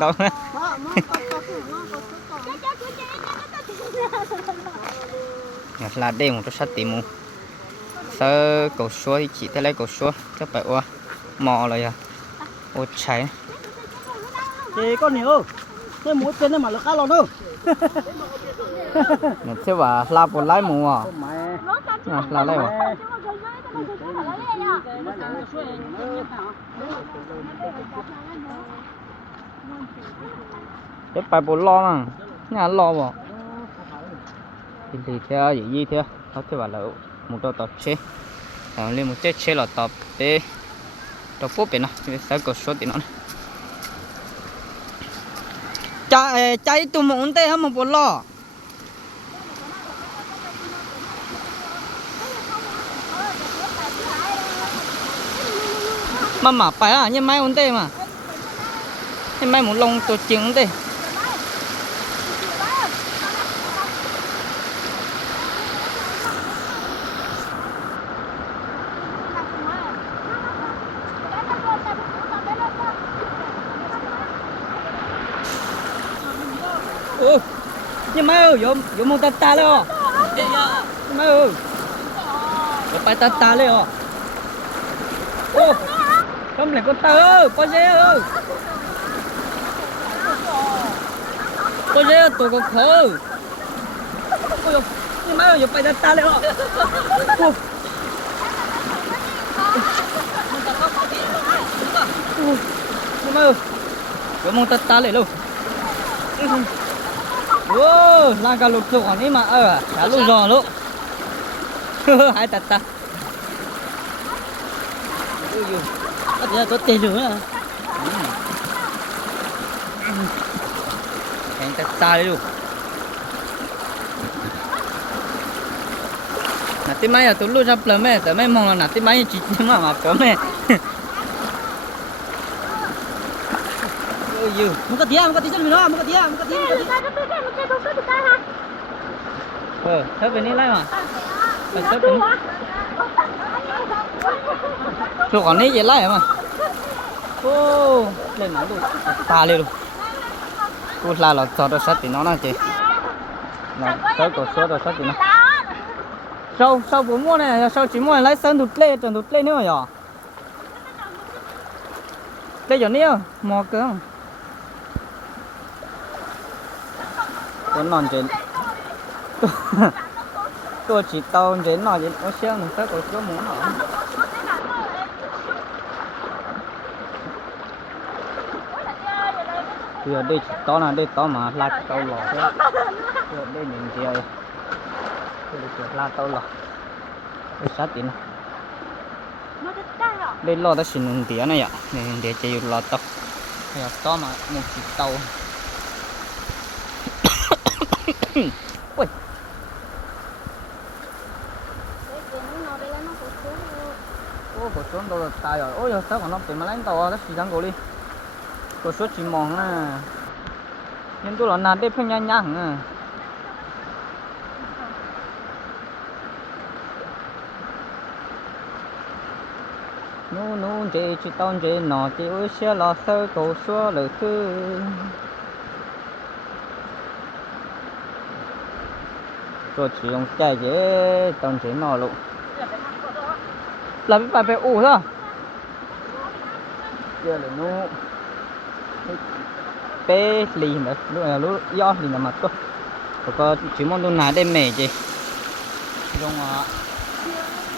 Đâu nữa. là đây một chút tìm mu sơ cầu số thì chỉ thấy lấy cầu số chắc phải qua mò rồi à. Ô cháy. Thì con nhiều cái mũi tên mà nó khá lo đâu nó thế và la bộ lái mù à? À la lái à để bài bộ lo mà. Nhà lo mà. Thì thì theo gì gì theo nó thế bảo là một đôi tập chế làm lên một chiếc chế là tập để tập phố bên nó sẽ có số tiền nó chạy chạy tụi mình tê không một bộ lo? Mà mà phải à nhưng mai ổn tê mà. Nhưng mai muốn lông tổ chứng tê ừ một tata à? lên nhưng mai ơi. Vô phải tata lên à ô không lại con tơ ơi con dê con dê tụi con khổ ôi nhưng ơi vô phải tata lên à ô. Nhưng mai ơi. Vô một tata lên luôn Wow, lang cả lục thuộc này mà ờ, đã lục rồi luôn. Hai tạt ta. Ôi giời, có thể có tiền nữa. Hai tạt ta đi luôn. nãy tí mấy à tụi lúc ra mẹ, tụi mấy mong là nãy tí mấy chỉ mà mà bữa mẹ. Ôi giời. một cái tiếng một cái tiếng cho mình nó một cái tiếng một cái tiếng một cái tiếng Ờ, thế bên này lại mà. Ờ, thế bên này. Chỗ còn này vậy lại mà. Ô, lên nó luôn. Ta lên luôn. Cô là là cho nó sát thì nó nè chị. Nó tới cổ số rồi sát thì nó. Sau sau bố mua này, sau chỉ mua lấy sơn đụt lê, trần đụt lê nữa rồi. Đây giờ nữa, mò cơ. Con non trên. Tôi chỉ tao đến nói đến có xe mình sẽ có số muốn hỏi thì đây chỉ to là đây to mà la tao lò thế giờ đi đây nhìn kia thì đây la tao lò. Đây sát tiền Đi đây lo ta xin tiền này ạ. Nên để chơi lo tóc giờ to mà một chỉ tao. ui. Ô cổ số đâu tài rồi. Ôi sao còn nó tiền mà lấy tàu à nó xì răng cổ đi. Cổ số chỉ mong nè. Nhưng tôi là nạt đây phải nhanh nhanh à. Nô nô chế chỉ tao chế nọ chế ôi xe là sơ cổ số chỉ dùng tao luôn thôi mặt chỉ à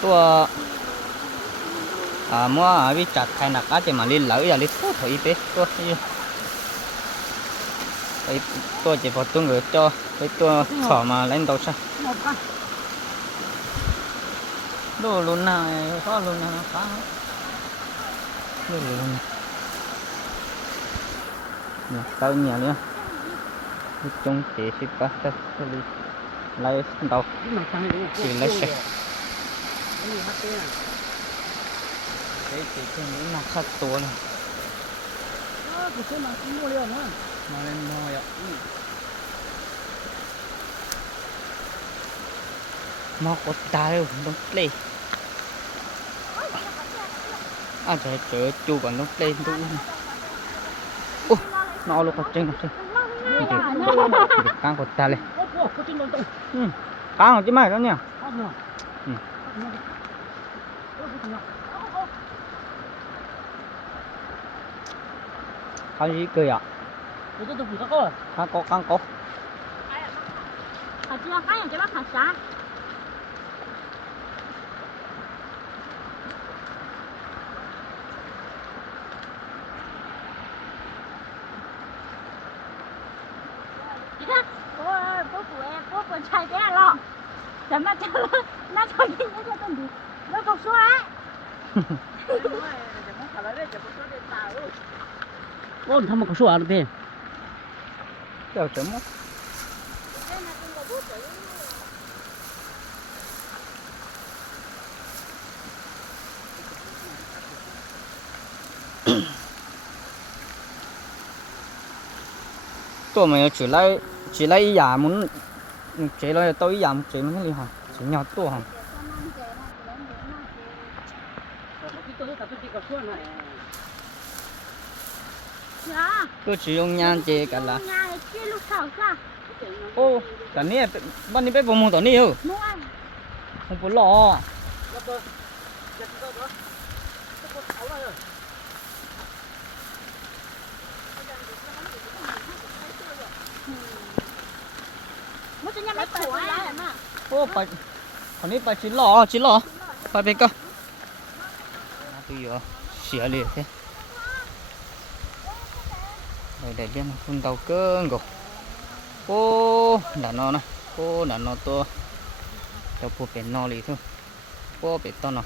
tôi à mua à chặt hay là cá thì mà lên lỡ giờ lên số thử bé tôi tôi tôi chỉ phải tôi người cho cái tôi thỏ mà lên đầu sao đồ luôn này có luôn này phá. Là luôn nè tao nhà nữa. Cái trong chế xí ba ta ta đi lấy đầu cái mặt thằng này chỉ lấy xe cái gì hết thế à cái chế mà lên ạ mà có tài không nó play à trời trời chu còn nó đúng tu ô nó lúc có chân không được được càng lên Ơ, chứ mày đó nha Có gì Ừ. Ơ, 哦看高看高哎呀这边好看我我不拆电了。怎么着了那就给你个证据 那个说完他妈不说可说完了呗 Đâu chấm á tôi mà chỉ lấy chỉ lấy giả muốn, chỉ lấy tôi giả chỉ muốn đi hả? Chỉ nhau tôi hả Cái tôi thấy tôi chỉ có số này. 呀，tôi chỉ dùng nhang chỉ cả là nhà kia lúc sau ra, ô cả này bên này bé bông mông tao này hả mua ăn, không có lo Gặp rồi. Gặp rồi đó. Tôi có sáu này rồi. mua cho nhà mấy của ấy mà. ô phải thằng này phải chỉ lo chỉ lo phải biết cơ bây giờ xỉa liền thế đây đây biết phun tàu cơn gục ô đã nó nó. Ô đã nó to. Tàu phụ bên nó liền thôi. Ô bên to nó.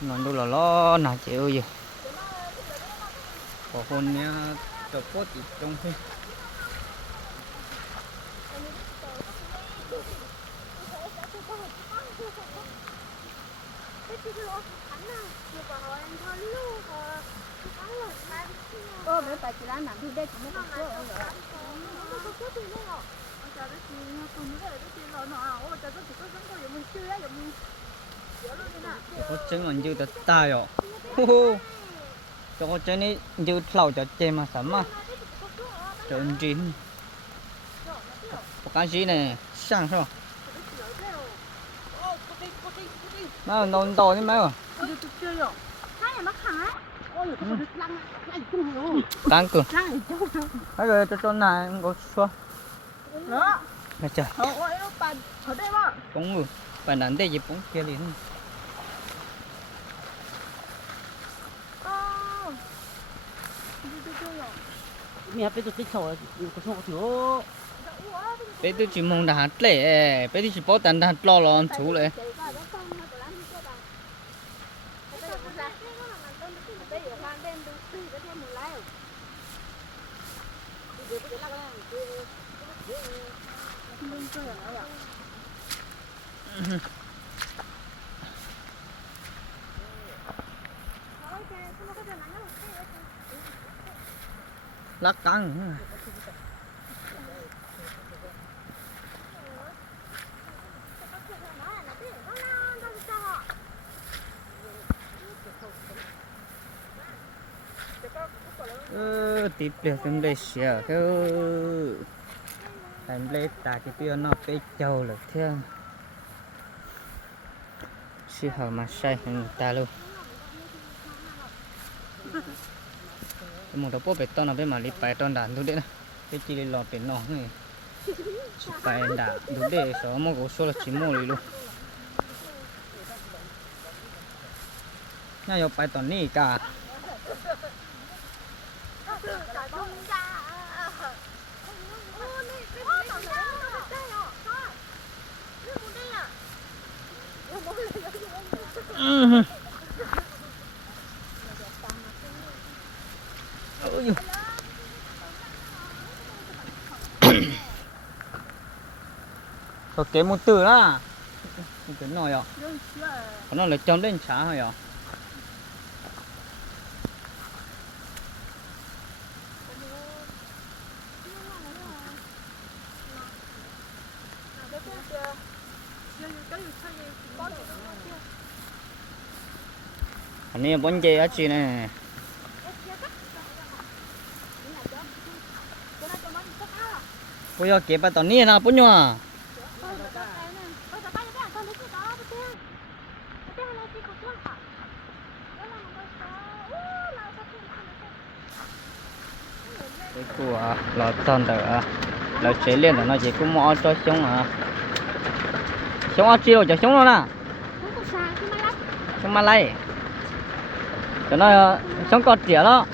Nó đâu là lo nà chịu gì? Có hôn nha tàu phụ chỉ trong thế Ô, với bà chị đã nằm thì đây cũng không có rồi. chân là như thật ta rồi hô hô cho có chân ấy như lâu cho chê mà sắm mà. Trơn chín. Có cái gì này sang sao nó nôn to chứ mấy à ตั้งกูถ้าเกิดจะจนไหนก็ชัวเาไม่เจอเขาไอไปั่นเขาได้ป่ะปงอยู่ปั่นนั้นได้ยิบปงเกลียนมีอะไรตัวที่ชอบอยู่กับชอบถือไปตัวจีมงดาดเลยไปตัวจีโป๊ตันดาดรอรอนชูเลย có thiếu. bé tôi chỉ mong đã hát lệ bé tôi chỉ bảo tàn đã hát lo lo chú lệ lắc căng ơ tiếp được em đây xỉa cái em lấy ta cái tiêu nó bé châu là thế xí hở mà sai người ta luôn một đầu bố bê tông là bên mà đi bài tông đàn thôi đấy nè cái chỉ đi lò bên nọ này chỉ bài đàn đúng để số một cổ số là chỉ mua đi luôn nhà yo bài tông này cả có cái một từ đó cái nồi à? Có nó là trong đến xã rồi à anh này bốn dây ở chị này. Bây giờ kịp bắt tao nia nào bốn nhua cái của lò tròn đỡ lò chế liền là nó chỉ cũng mò cho sống à. Sống ở chiều cho sống luôn à? Sống mà lấy cho nó sống cọt chĩa đó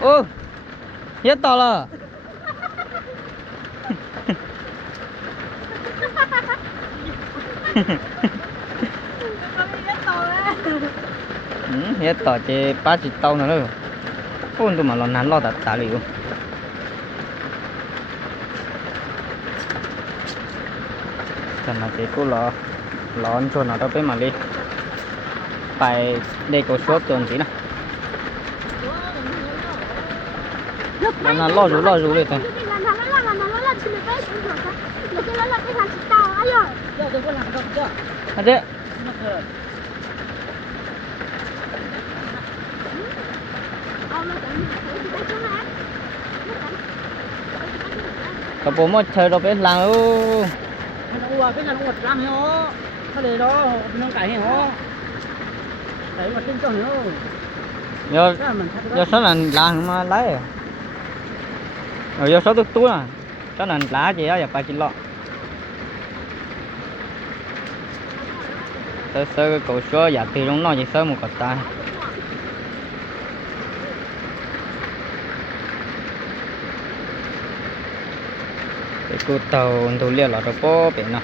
ô hết to 了 ừ, hết to chỉ ba chỉ tàu nữa rồi. Ôn tụi mà lo nán lo đặt tả liệu. Cho nó chỉ cô lo lo ăn cho nó đâu biết mà đi phải để có số tiền gì nào. Nó lo rú lo rú đấy thôi à thế. Cái bố mất chơi đâu biết làm, ư. Nó qua cái nhà nó ngọt lắm nhó cái này đó, nó cải nhó cải mà tin cho là mình thắt giờ số là làm mà lấy. Rồi giờ số tôi túi à. Số là lá gì đó giờ phải chỉ lo. Sơ sơ cái cổ số giờ thì chúng nó chỉ sơ một cột tay. Cái cô tàu tàu lia là nó bó biển nè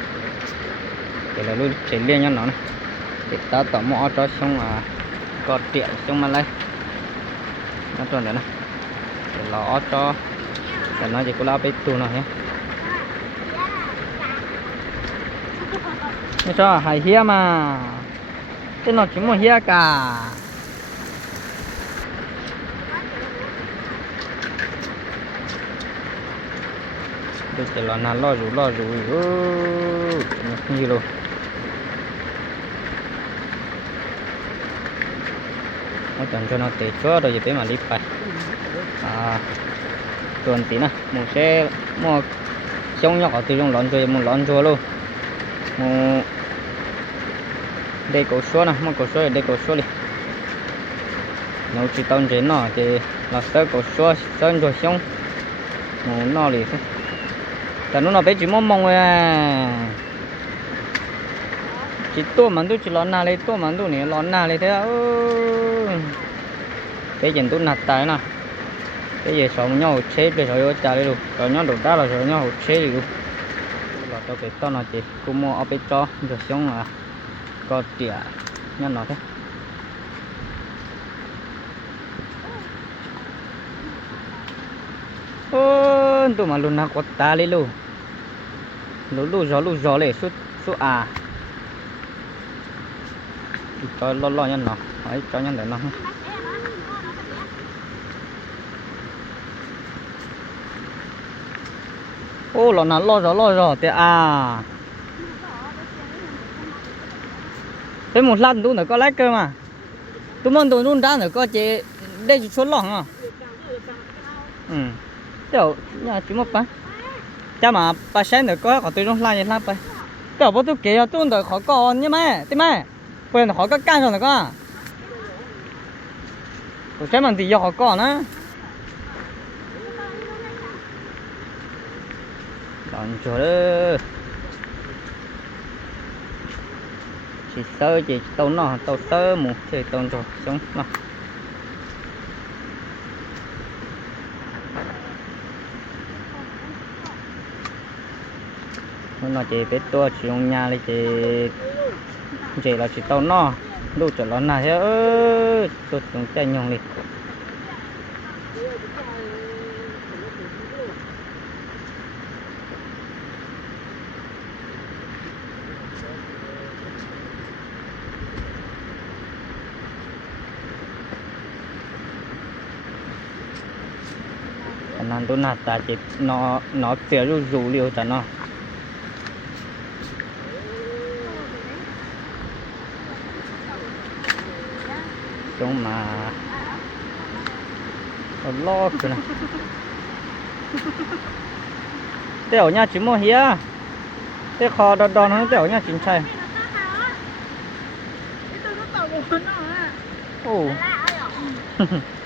cái là luôn chạy lia cho nó nè để ta tỏ mỏ cho xong à có tiện xong mà lấy nó tròn nữa nè để lọ cho để nó chỉ có lao bê tu nào nhé nó cho hài hia mà cái nó chỉ một hia cả tôi chỉ là nó lo rủ lo rủ như luôn nó chọn cho nó tệ chúa rồi thì mà đi phải. À tuần tí nè một xe một xong nhỏ từ trong lón rồi một lón chua luôn. Một đây cổ số nè một cổ số đây cổ số đi. Nếu chỉ tông trên nó thì là sơ cổ số sơn rồi xong. Một nó đi thôi tại nó nó bé chỉ mong mong à. Chỉ tua mà tôi chỉ lón nào lấy tua mà tôi này lón nào lấy thế à? Cái giờ tôi nạt tay nè. Cái gì sống nhau chế để giờ trả đi luôn. Rồi nhau đồ đá là rồi nhau chế đi luôn. Là cho cái con là chỉ cũng mua ở bên cho rồi xong là có tiền nhân nó thế. Ôn tụi mà luôn nào có ta đi luôn. Lú lú gió lú gió lệ suốt suốt à. Cho lo lo nhân nó. Ấy, cho nhân để nó. Ô lo nào lo gió lo gió thế à. Thế một lần tôi nữa có lách cơ mà. Tôi mong tôi luôn ra nữa có chế đây chỉ lỏng à. Ừ. Tiểu nhà chỉ một bán cha mà, bà sáng nữa có có tôi luôn la như lắm bay tiểu bố tôi kể tôi nữa khó con như mẹ, thế mẹ. Quên khó có can rồi nữa có à. tôi xem mình thì do khó còn á. Đón chỗ đó chỉ sơ chỉ tàu nó tàu sơ một chỉ tàu rồi xong mà nó chỉ biết tua chị ông nhà lấy chỉ chỉ là chỉ tàu nó. Đủ cho nó nào thế tôi chúng chạy nhung đi ăn tôi nạt ta chỉ nó nó phía rú rú liều ta nó. Chúng mà nó lo rồi này đẻo nha chỉ mua hía. Thế kho đòn đòn nó đẻo nha chính trai ồ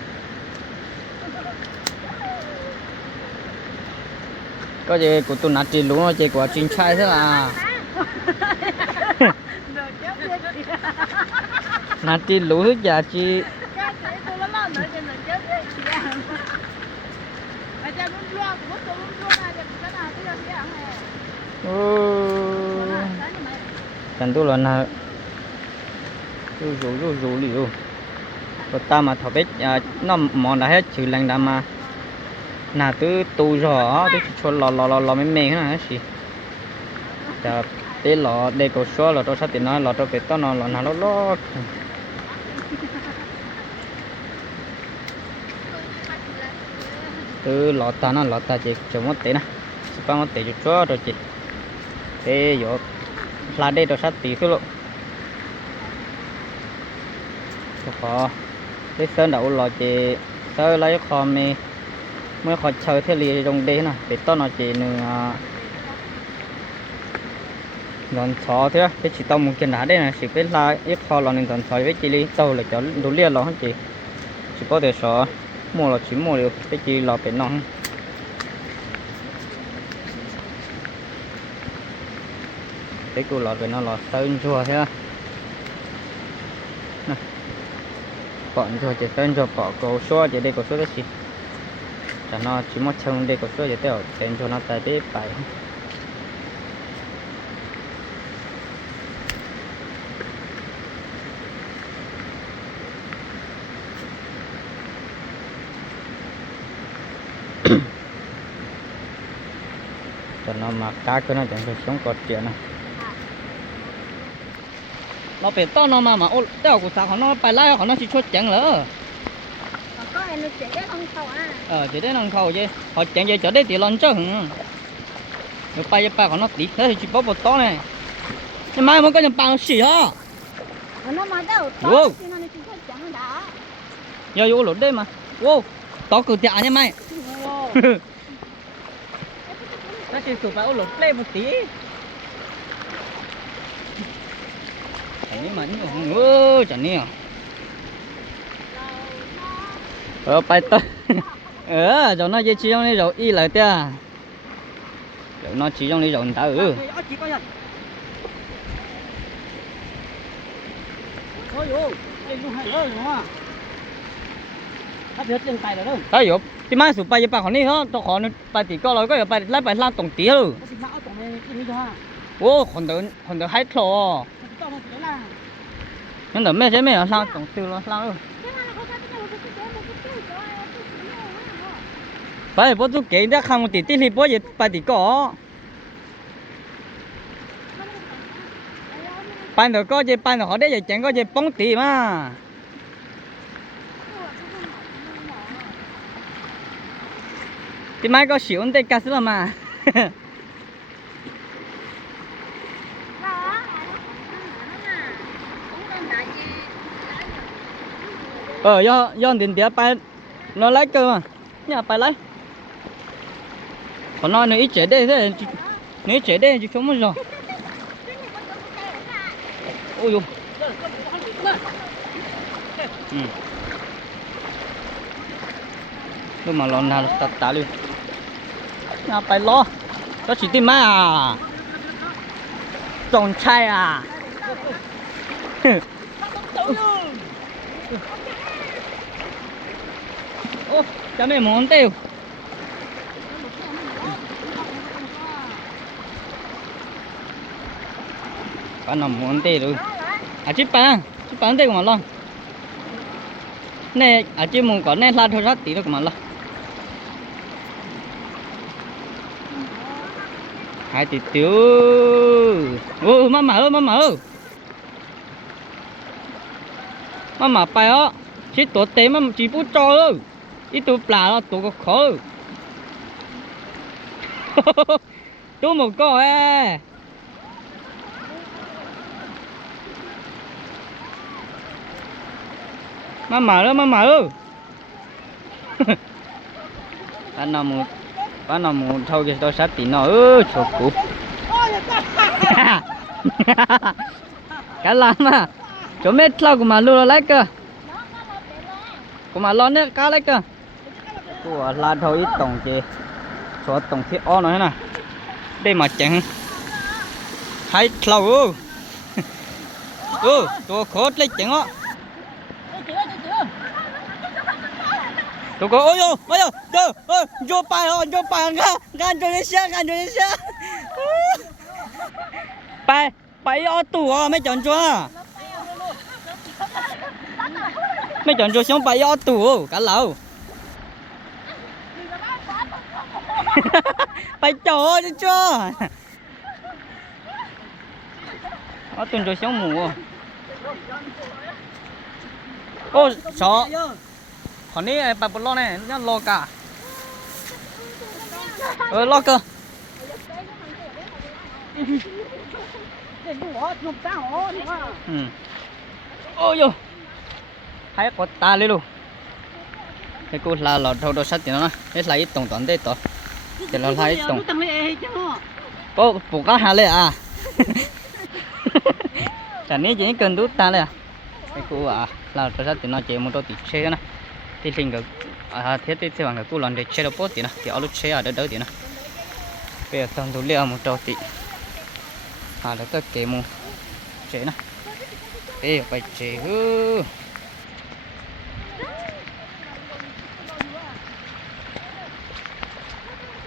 có gì của tôi nạt chỉ luôn chỉ của chính trai thế là nạt chỉ lú hết giờ chỉ chẳng tôi là nào rú rú rú liều. Rồi ta mà thọ biết à, nó mòn đã hết chữ lành đã mà nà tứ tu rõ tứ cho lò lò lò lò mấy mè cái này gì giờ để lò để cổ số lò tôi sát tiền nói, lò tôi phải to nó, lò nào lò lò tứ lò ta nó, lò ta chỉ cho một tí nè chỉ bao một tí cho cho rồi chị. Để vô là đây tôi sắp tiền thôi lộ khó. Để sơn đậu lò chị. Sơn lấy kho mì mới khỏi chơi thế lì trong đế nè, để to nó chỉ nửa à. đòn chó thế cái chỉ tao muốn cái đá đây là chỉ biết là ít kho là nên đòn chó với chỉ lý tàu là cho đủ liệt lo hết chị. Chỉ có thể sợ, mua là chỉ mua được cái chỉ là phải nong cái cô lọt về nó lọt sơn chua thế nè, bọn chua chỉ sơn chua bỏ cầu số chỉ đây cổ số cái gì แต่นอชิมอชงเด็กก็ช่วยเตี่ยวเซนชนเาใจได้ไปแต่นอมากาก็น่าจะเป็นช่วงกอดเจียนะเราเป็ดต้อนอมามาโอ้เต้ากูสาของนอไปไล่ของนอชิชดเจ๋งเหรอ nó chỉ chốt chẳng lỡ ờ chỉ đến nông khẩu chứ. Họ chẳng giờ chỗ đây thì lon chứ rồi bay bay của nó tí thế thì chỉ bóp một to này. Nhưng mai muốn có những bao xỉ ha giờ vô lột đây mà. Wow to cực tiện nha mày nó chỉ sụp ô lột lên một tí chẳng ní mà nhiều ơ chẳng ní à ờ bay tới ờ rồi nó dây chỉ trong đi rồi y lại tia. Rồi nó chỉ trong đi rồi ta ừ Ôi dồi, lên luôn hay ơi đúng không? Hấp hết lên tay rồi đó. cái gì thì mai sụp bay về bay khỏi ní hết tôi khỏi nó bay thì có rồi có rồi bay lấy bay lan tổng tí rồi Có thịt mạo tổng này cái gì đó. ô còn đỡ còn đỡ hai thò Thịt to nó thế là. Nhưng đỡ mẹ thế mẹ sao? Tổng tiêu lo sao? Rồi bay bố tôi kể đã không một tí thì bố gì bà thì có. Bạn được có gì bạn được họ đấy giờ chẳng có gì bóng tí mà. Thì mai có xỉu đây cả sữa mà ờ do do tiền tiền bạn nó lấy cơ mà. Nhà bạn lấy còn nói nó ít trẻ đây thế nếu trẻ đây thì không mất rồi ôi dồi. Ừ. Lúc mà lon nào tạt tạt luôn nhà phải lo. Nó chỉ tìm má à. Trồng trai à. Ô cho mẹ món tiêu bạn nằm muốn tê rồi à chip bạn à. chip bạn của mà lo. Nè à chứ muốn có nè là thôi rất tí nữa mà lo. Hai tí tiêu ô má mama ơi mama má mama phải ó chỉ tổ tế mà chỉ bút cho ơi ít tổ bà là tổ có khó. Tôi một câu ấy mama ơi mama ơi bạn nào một bạn nào một thâu cái đó sát tí nó. Ơ chụp cú cái làm à? chỗ mét thâu của mà lưu lại cơ. Của mà lo nữa cá lại cơ. Của là thôi ít tổng chị số tổng thiết o nói nè đây mà chẳng. Hai thâu. Ơ ơ tôi khó lấy chẳng á tôi có. Ôi ôi ôi ôi ôi vô bài ho vô bài nga gan cho nó xe gan cho mấy chọn chưa à? mấy chọn chưa xuống bài cả lẩu bài chỗ chứ chưa? Tuần cho xuống mù ô, sợ còn ní bà bột lo này nó lo cả. Ờ lo cơ. Ừ. Ôi yo hay có ta lên luôn. Cái cô là lọt thâu đồ sắt thì nó hết là tổng toàn đây to thì nó lại tổng. Bố bố lên cá hà lên à? Chẳng nên chỉ cần đút ta lên à? Cái cô à là đồ sắt thì nó chỉ một đôi tí xe nè thì linh cái à thế thì thế bằng cái cô lần để chơi đâu bớt thì nó, thì alo chơi ở đâu đâu thì nó. Bây giờ tổng đủ liệu một đôi thì à là tất kế mu nó. Bây giờ phải chơi hư.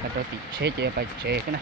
Cái đôi thì chơi chơi phải chơi cái này.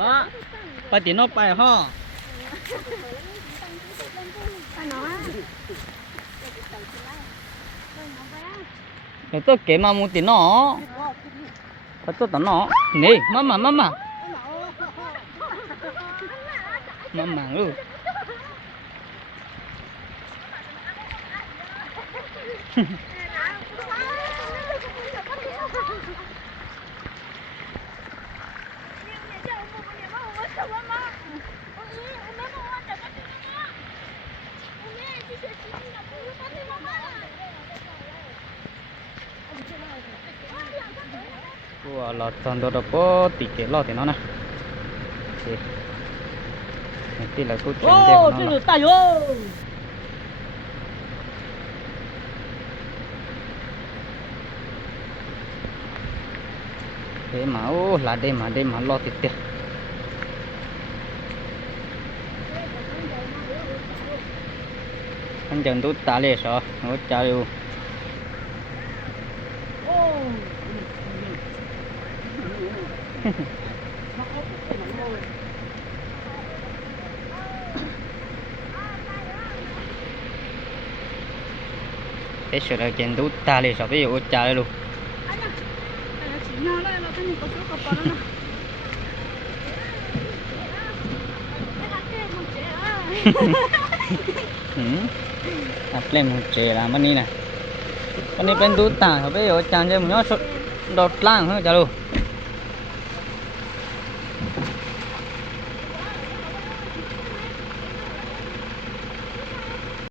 บ้าปฏิโนไปห่อเดี๋ยวตเก๋มามูตินอพอตัวตันอนี่มามามามามามาลูก của lọt toàn đồ có tỷ kế lọt thì nó nè? Thì tí là câu chuyện đẹp ô nó là tay ô thế mà ô là đây mà đây mà lo thì tiếc anh chàng tôi ta lệ sợ nó chào cái sự là chuyện tút ta đi sao ví dụ cha đây luôn આપણે મુજે રામની ના અને પેન દૂધ તા હવે ચાંજે મુનો ડોટલાંગ હો ચાલો